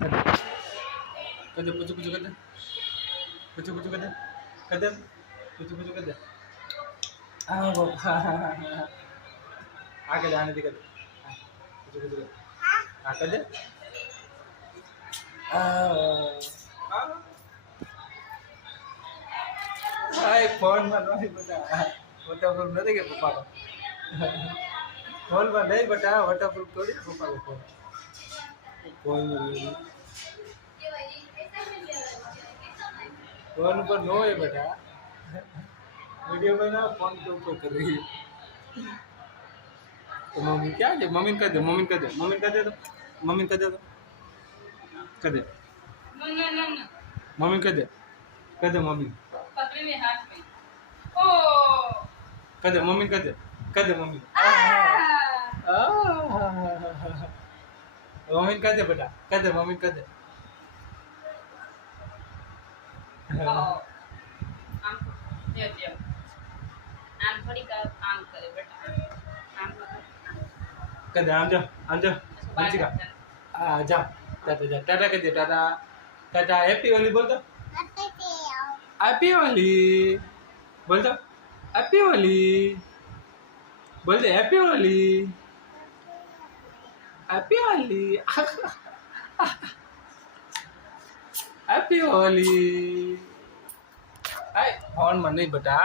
कर दे पूछो पूछो कर दे पूछो पूछो कर दे कर दे पूछो पूछो कर दे हाँ बाबा आगे जाने दे कर दे पूछो पूछो कर दे हाँ कर दे हाय फोन में नहीं बेटा वॉटरप्रूफ नहीं के पापा को फोन में नहीं बेटा वॉटरप्रूफ थोड़ी पापा को फोन में नहीं फोन पर नो है बेटा वीडियो में ना फोन के ऊपर कर रही है तो मम्मी क्या है मम्मी कर दे मम्मी कर दे मम्मी कर दे तो मम्मी कर दे तो कर दे मम्मी कर दे मम्मी पकड़े में हाथ में ओ कर दे मम्मी कर दे मम्मी मम्मी कर दे बेटा कर दे मम्मी कर दे आम ये आम थोड़ी का आम करे बेटा आम कर दे आम जा मंची का जा टाटा जा टाटा कर दे टाटा टाटा हैप्पी होली बोल दो हैप्पी होली बोल दो हैप्पी होली बोल दे happy Holi happy Holi happy Holi phone में नहीं बेटा